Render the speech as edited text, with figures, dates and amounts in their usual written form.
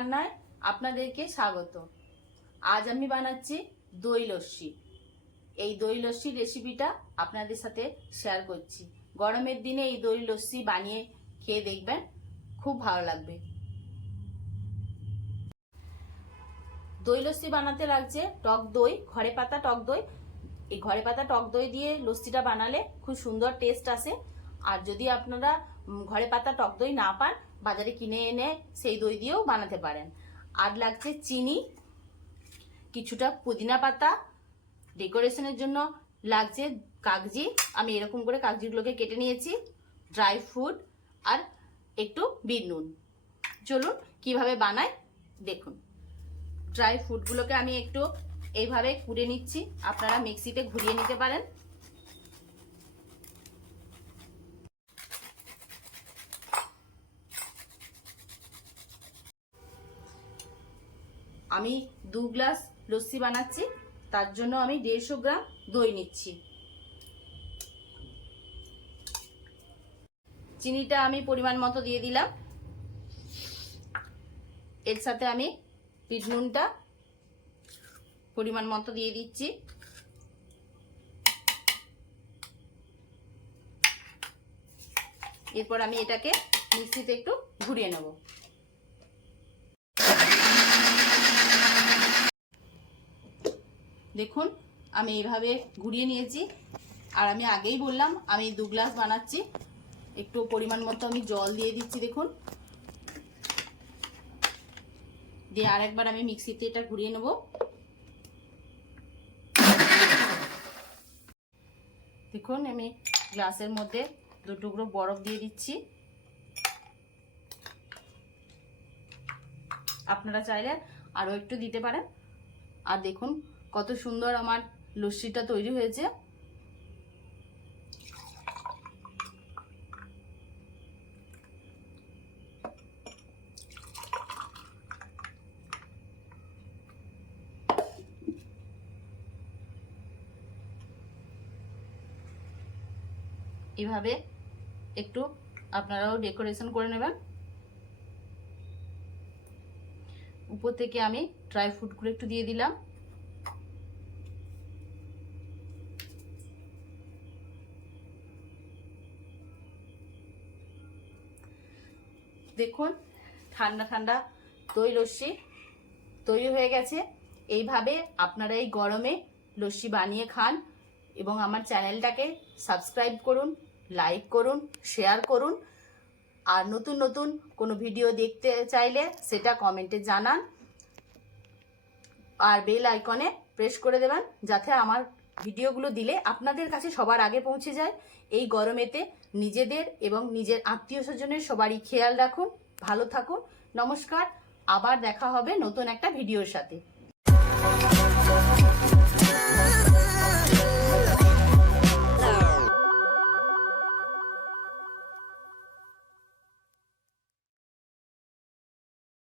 রান্নায় আপনাদেরকে স্বাগত। আজ আমি বানাচ্ছি দই লস্যি। এই দই লস্যির রেসিপিটা আপনাদের সাথে শেয়ার করছি। গরমের দিনে এই দই লস্যি বানিয়ে খেয়ে দেখবেন, খুব ভালো লাগবে। দই লস্যি বানাতে লাগছে টক দই, ঘরে পাতা টক দই। এই ঘরে পাতা টক দই দিয়ে লস্যিটা বানালে খুব সুন্দর টেস্ট আসে। আর যদি আপনারা ঘরে পাতা টক দই না পান, বাজারে কিনে এনে সেই দই দিয়েও বানাতে পারেন। আর লাগছে চিনি, কিছুটা পুদিনা পাতা, ডেকোরেশনের জন্য লাগছে কাগজি। আমি এরকম করে কাগজিগুলোকে কেটে নিয়েছি, ড্রাই ফ্রুট আর একটু বিট নুন। চলুন কিভাবে বানায় দেখুন। ড্রাই ফ্রুটগুলোকে আমি একটু এইভাবে কুড়ে নিচ্ছি, আপনারা মিক্সিতে ঘুরিয়ে নিতে পারেন। আমি 2 গ্লাস লস্যি বানাচ্ছি, তার জন্য আমি 150 গ্রাম দই নিচ্ছি। চিনিটা আমি পরিমাণ মতো দিয়ে দিলাম। এর সাথে আমি বিট নুনটা পরিমাণ মতো দিয়ে দিচ্ছি। এরপর আমি এটাকে মিক্সিতে একটু ঘুরিয়ে নেব। দেখুন আমি এইভাবে ঘুরিয়ে নিয়েছি। আর আমি আগেই বললাম আমি 2 গ্লাস বানাচ্ছি, একটু পরিমাণ মতো আমি জল দিয়ে দিচ্ছি। দেখুন, দিয়ে আরেকবার আমি মিক্সিতে এটা ঘুরিয়ে নেব। দেখুন আমি গ্লাসের মধ্যে 2 টুকরো বরফ দিয়ে দিচ্ছি। আপনারা চাইলে আরও একটু দিতে পারেন। আর দেখুন কত সুন্দর আমার লস্যিটা তৈরি হয়েছে। এভাবে একটু আপনারাও ডেকোরেশন করে নেবেন। উপর থেকে আমি ড্রাই ফ্রুটগুলো একটু দিয়ে দিলাম। দেখুন ঠান্ডা ঠান্ডা দই লস্যি তৈরি হয়ে গেছে। এইভাবে আপনারা এই গরমে লস্যি বানিয়ে খান এবং আমার চ্যানেলটাকে সাবস্ক্রাইব করুন, লাইক করুন, শেয়ার করুন। আর নতুন নতুন কোনো ভিডিও দেখতে চাইলে সেটা কমেন্টে জানান। আর বেল আইকনে প্রেস করে দেবেন, যাতে আমার ভিডিওগুলো দিলে আপনাদের কাছে সবার আগে পৌঁছে যায়। এই গরমেতে নিজেদের এবং নিজের আত্মীয় স্বজনের সবারই খেয়াল রাখুন। ভালো থাকুন। নমস্কার, আবার দেখা হবে নতুন একটা ভিডিওর সাথে।